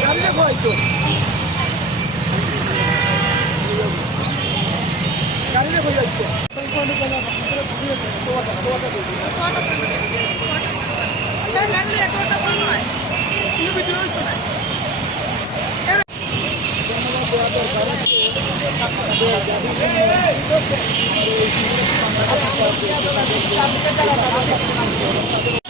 গাড়ি দেখো হয়তো গাড়ি দেখো যাচ্ছে ওই যে স্যালাইন বালাইছে ওই তো ছবি ওই তো মাঠে ও নিজাম ভাই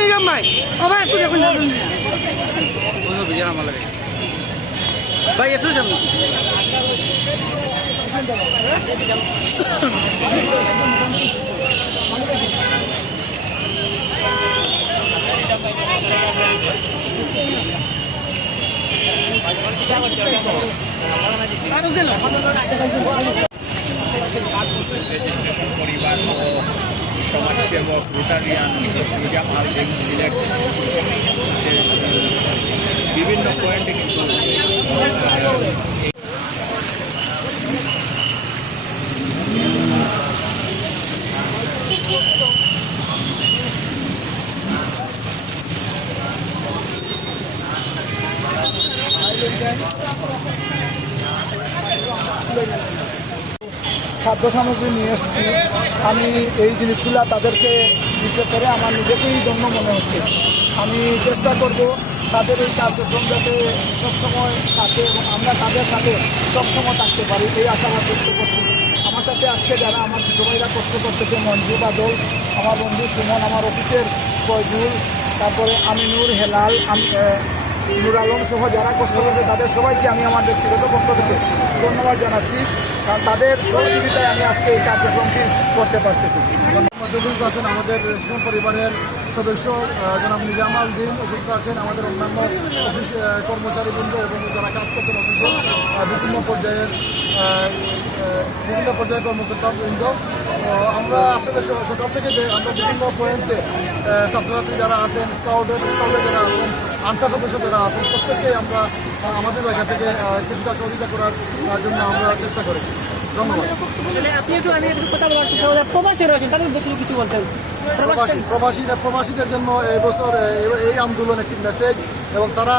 নিজাম ভাই ও ভাই একটু দেখুন দেখুন। কোনো বিজার আমার লাগে ভাই একটু রেজিস্ট্রেশন পরিবার সমাজসেবক রোটারিয়ান আলদিন সিলেট যে, বিভিন্ন পয়েন্টে কিন্তু খাদ্য সামগ্রী নিয়ে এসেছি। আমি এই জিনিসগুলো তাদেরকে দিতে পেরে আমার নিজেকেই ধন্য মনে হচ্ছে। আমি চেষ্টা করব তাদের এই কার্যক্রম যাতে সবসময় থাকে এবং আমরা তাদের সাথে সবসময় থাকতে পারি, এই আশাবাদ ব্যক্ত করছি। আমার সাথে আজকে যারা আমার ভাইরা কষ্ট করতেছে, মঞ্জু বাদল, আমার বন্ধু সুমন, আমার অফিসের ফয়জুল, তারপরে আমিনুর হেলাল, আমি নুর আলম সহ যারা কষ্ট করছে তাদের সবাইকে আমি আমার ব্যক্তিগত পক্ষ থেকে ধন্যবাদ জানাচ্ছি। কারণ তাদের সহযোগিতায় আমি আজকে এই কার্যক্রমটি করতে পারতেছি। উপস্থিত আছেন আমাদের সুম পরিবারের সদস্য জনাব নিজাম দিন উপস্থিত আছেন আমাদের অন্যান্য অফিস কর্মচারীবৃন্দ এবং যারা কাজ করছেন অফিসে। বিভিন্ন পর্যায়ের বিভিন্ন পর্যায়ের কর্মকর্তাবৃন্দ আমরা আসলে সকাল থেকে যে আমরা বিভিন্ন পয়েন্টে ছাত্রছাত্রী যারা আছেন, স্কাউটের স্কাউটের যারা আছেন, আনসার সদস্য যারা আছেন, প্রত্যেককেই আমরা আমাদের জায়গা থেকে কিছুটা সহযোগিতা করার জন্য আমরা চেষ্টা করেছি। ধন্যবাদ আপনি একটু আমি একটু কথা বলার চেষ্টা করলাম প্রবাসী রয়েছেন তাদের উদ্দেশ্যে কিছু বলতেন। প্রবাসী প্রবাসীরা প্রবাসীদের জন্য এবছর এই আন্দোলন একটি মেসেজ এবং তারা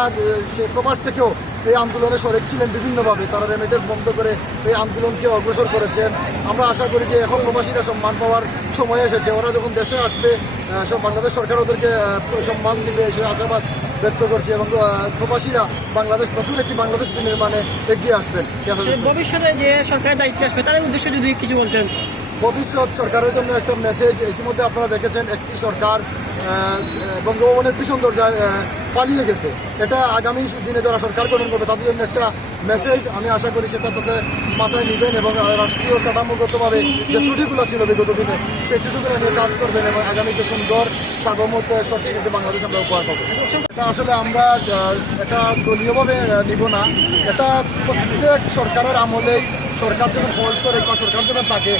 সে প্রবাস থেকেও এই আন্দোলনে শরিক ছিলেন বিভিন্নভাবে। তারা রেমিটেন্স বন্ধ করে এই আন্দোলনকে অগ্রসর করেছেন। আমরা আশা করি যে এখন প্রবাসীরা সম্মান পাওয়ার সময় এসেছে। ওরা যখন দেশে আসবে সব বাংলাদেশ সরকার ওদেরকে সম্মান দিবে। সে আশাবাদ ব্যক্ত করছি এবং প্রবাসীরা বাংলাদেশ, নতুন একটি বাংলাদেশ নির্মাণে এগিয়ে আসবেন। ভবিষ্যতে যে সরকারের দায়িত্ব আসবে তার উদ্দেশ্যে যদি কিছু বলতেন। ভবিষ্যৎ সরকারের জন্য একটা মেসেজ ইতিমধ্যে আপনারা দেখেছেন, একটি সরকার বঙ্গভবনের ভীষণ দরজায় পালিয়ে গেছে। এটা আগামী দিনে যারা সরকার গঠন করবে, তাদের জন্য একটা মেসেজ আমি আশা করি সেটা তাদের মাথায় নেবেন এবং রাষ্ট্রীয় কাঠামোগতভাবে যে ত্রুটিগুলো ছিল বিগত দিনে, সেই ত্রুটিগুলো নিয়ে কাজ করবেন এবং আগামীতে সুন্দর সার্বমত সঠিক একটি বাংলাদেশ আমরা উপহার পাবো। এটা আসলে আমরা এটা দলীয়ভাবে নিব না। এটা প্রত্যেক সরকারের আমলেই সরকার যখন হোল্ড করে বা সরকার যখন থাকে,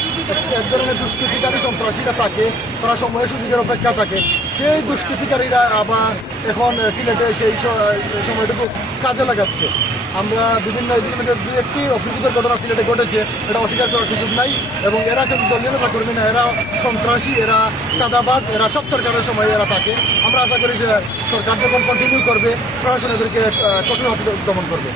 এক ধরনের দুষ্কৃতিকারী সন্ত্রাসীরা থাকে, তারা সময় সুযোগের অপেক্ষা থাকে। সেই দুষ্কৃতিকারীরা আবার এখন সিলেটে সেই সময়টুকু কাজে লাগাচ্ছে। আমরা বিভিন্ন ইতিমধ্যে দু একটি অপ্রীতিকর ঘটনা সিলেটে ঘটেছে, এটা অস্বীকার করার সুযোগ নাই। এবং এরা কিন্তু দলীয় নেতা কর্মী না, এরা সন্ত্রাসী, এরা চাঁদাবাজ, এরা সব সরকারের সময় এরা থাকে। আমরা আশা করি যে সরকার যখন কন্টিনিউ করবে, প্রশাসন এদেরকে কঠোর দমন করবে।